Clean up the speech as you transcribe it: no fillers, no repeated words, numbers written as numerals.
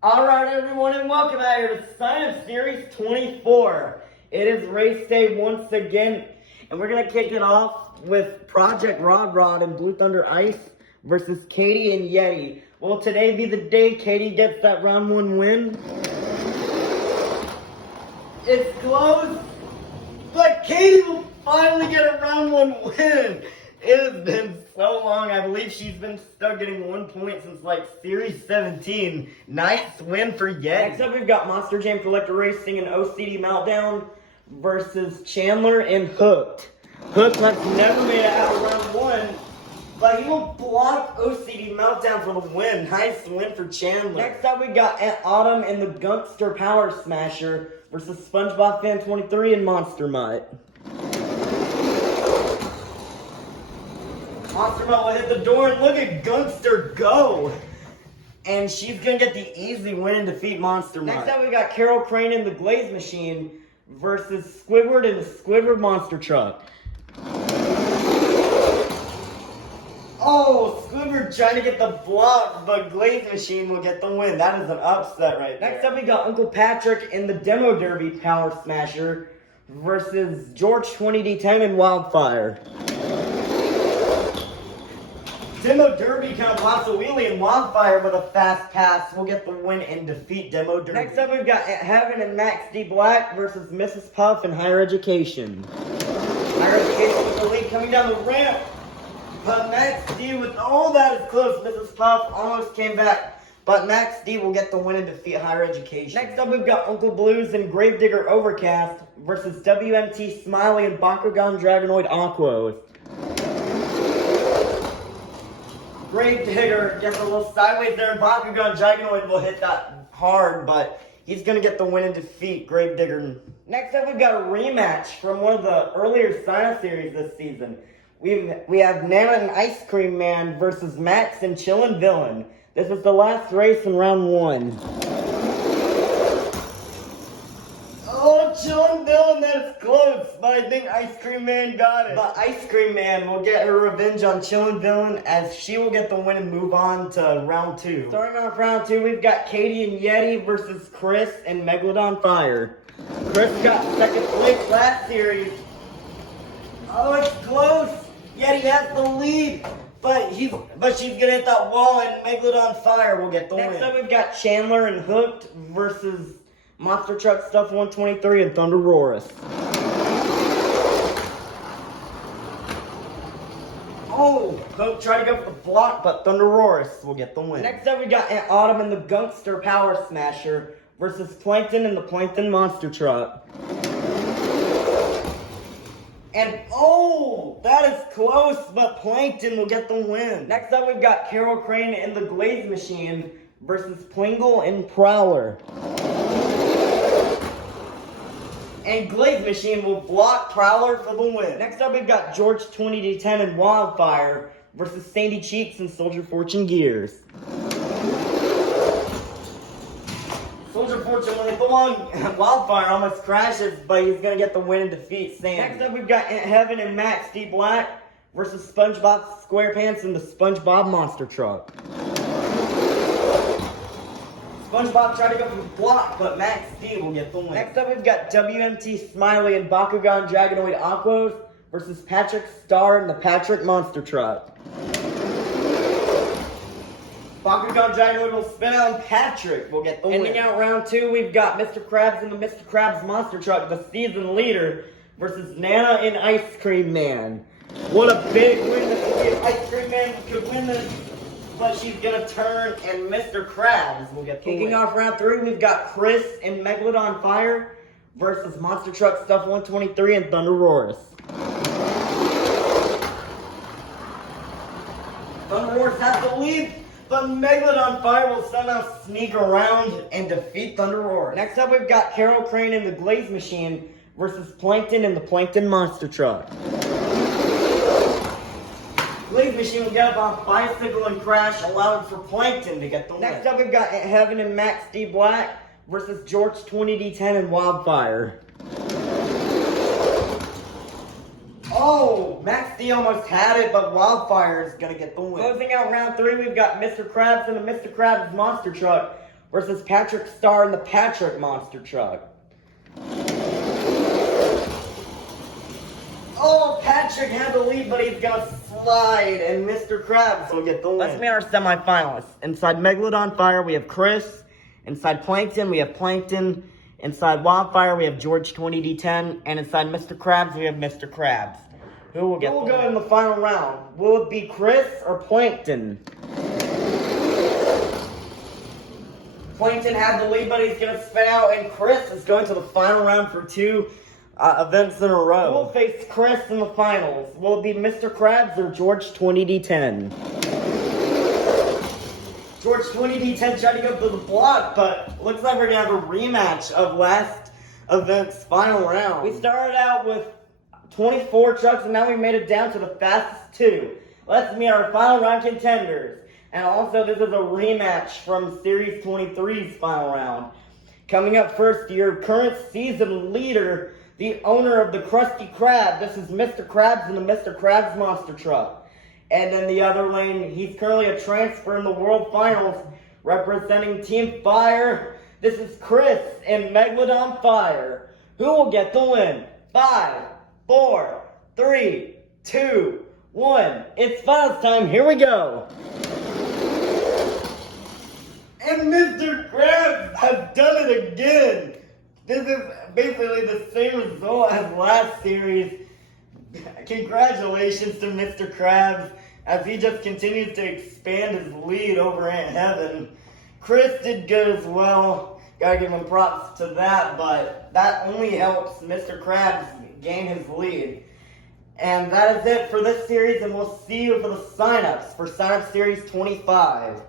Alright everyone, and welcome out here to Science Series 24. It is race day once again, and we're going to kick it off with Project Rod and Blue Thunder Ice versus Katie and Yeti. Will today be the day Katie gets that round 1 win? It's close, but Katie will finally get a round 1 win. It has been so long. I believe she's been stuck getting 1 point since like Series 17. Nice win for Yeti. Next up, we've got Monster Jam Collector Racing and OCD Meltdown versus Chandler and Hooked. Hooked has never made it out of round 1, but he will block OCD Meltdown for the win. Nice win for Chandler. Next up, we got Autumn and the Gunkster Power Smasher versus SpongeBob Fan 23 and Monster Mutt. Monster Mutt will hit the door, and look at Gunkster go! And she's gonna get the easy win and defeat Monster Mutt. Next up, we got Carol Crane in the Glaze Machine versus Squidward in the Squidward Monster Truck. Oh, Squidward trying to get the block, but Glaze Machine will get the win. That is an upset right there. Next up, we got Uncle Patrick in the Demo Derby Power Smasher versus George 20D10 and Wildfire. Demo Derby kind of pops a wheelie, and Wildfire with a fast pass will get the win and defeat Demo Derby. Next up, we've got Heaven and Max D. Black versus Mrs. Puff in Higher Education. Higher Education with the lead coming down the ramp. But Max D with, oh, that is close. Mrs. Puff almost came back. But Max D will get the win and defeat Higher Education. Next up, we've got Uncle Blues and Gravedigger Overcast versus WMT Smiley and Bakugan Dragonoid Aquos. Gravedigger gets a little sideways there, and Bakugan Dragonoid will hit that hard, but he's going to get the win and defeat Gravedigger. Next up, we've got a rematch from one of the earlier Science Series this season. We have Nana and Ice Cream Man versus Max and Chillin' Villain. This was the last race in round 1. Oh, Chillin' Villain, that's close, but I think Ice Cream Man got it. But Ice Cream Man will get her revenge on Chillin' Villain, as she will get the win and move on to round 2. Starting off round 2, we've got Katie and Yeti versus Chris and Megalodon Fire. Chris got second place last series. Oh, it's close. Yeti has the lead, but she's gonna hit that wall, and Megalodon Fire will get the win. Next up, we've got Chandler and Hooked versus Monster Truck Stuff 123 and Thunder Roarus. Oh, Hooked tried to go for the block, but Thunder Roarus will get the win. Next up, we got Autumn and the Gunkster Power Smasher versus Plankton and the Plankton Monster Truck. And, oh, that is close, but Plankton will get the win. Next up, we've got Carol Crane and the Glaze Machine versus Plingle and Prowler. And Glaze Machine will block Prowler for the win. Next up, we've got George 20D10 and Wildfire versus Sandy Cheeks and Soldier Fortune Gears. Soldier Fortune will hit the one. Wildfire almost crashes, but he's going to get the win and defeat Sandy. Next up, we've got Heaven and Max D. Black versus SpongeBob SquarePants and the SpongeBob Monster Truck. SpongeBob tried to go for the block, but Max D will get the win. Next up, we've got WMT Smiley and Bakugan Dragonoid Aquos versus Patrick Star and the Patrick Monster Truck. Bakugan Dragonoid will spin out, and Patrick will get the win. Ending out round 2, we've got Mr. Krabs and the Mr. Krabs Monster Truck, the season leader, versus Nana and Ice Cream Man. What a big win if Ice Cream Man could win this. But she's gonna turn, and Mr. Krabs will get the win. Kicking off round 3, we've got Chris and Megalodon Fire versus Monster Truck Stuff 123 and Thunder Roarus. Thunder Roarus has the lead, but Megalodon Fire will somehow sneak around and defeat Thunder Roarus. Next up, we've got Carol Crane and the Glaze Machine versus Plankton and the Plankton Monster Truck. Glaze Machine will get up on bicycle and crash, allowing for Plankton to get the win. Next up, we've got Heaven and Max D. Black versus George 20D10 and Wildfire. Oh, Max D almost had it, but Wildfire is going to get the win. Closing out round 3, we've got Mr. Krabs and the Mr. Krabs Monster Truck versus Patrick Starr in the Patrick Monster Truck. Oh, Patrick had the lead, but he's gonna slide, and Mr. Krabs will get the win. Let's meet our semifinalists. Inside Megalodon Fire, we have Chris. Inside Plankton, we have Plankton. Inside Wildfire, we have George 20D10. And inside Mr. Krabs, we have Mr. Krabs. Who will go in the final round? Will it be Chris or Plankton? Plankton had the lead, but he's gonna spin out, and Chris is going to the final round for 2 events in a row. We'll face Chris in the finals. Will it be Mr. Krabs or George 20D10? George 20D10 tried to go through the block, but looks like we're gonna have a rematch of last event's final round. We started out with 24 trucks, and now we made it down to the fastest 2. Let's meet our final round contenders. And also, this is a rematch from Series 23's final round. Coming up first, your current season leader, the owner of the Krusty Krab. This is Mr. Krabs in the Mr. Krabs Monster Truck. And in the other lane, he's currently a transfer in the World Finals, representing Team Fire. This is Chris in Megalodon Fire. Who will get the win? 5, 4, 3, 2, 1. It's finals time. Here we go. And Mr. Krabs has done it again. This is basically the same result as last series. Congratulations to Mr. Krabs as he just continues to expand his lead over Aunt Heaven. Chris did good as well. Gotta give him props to that, but that only helps Mr. Krabs gain his lead. And that is it for this series, and we'll see you for the sign-ups for Sign-Up Series 25.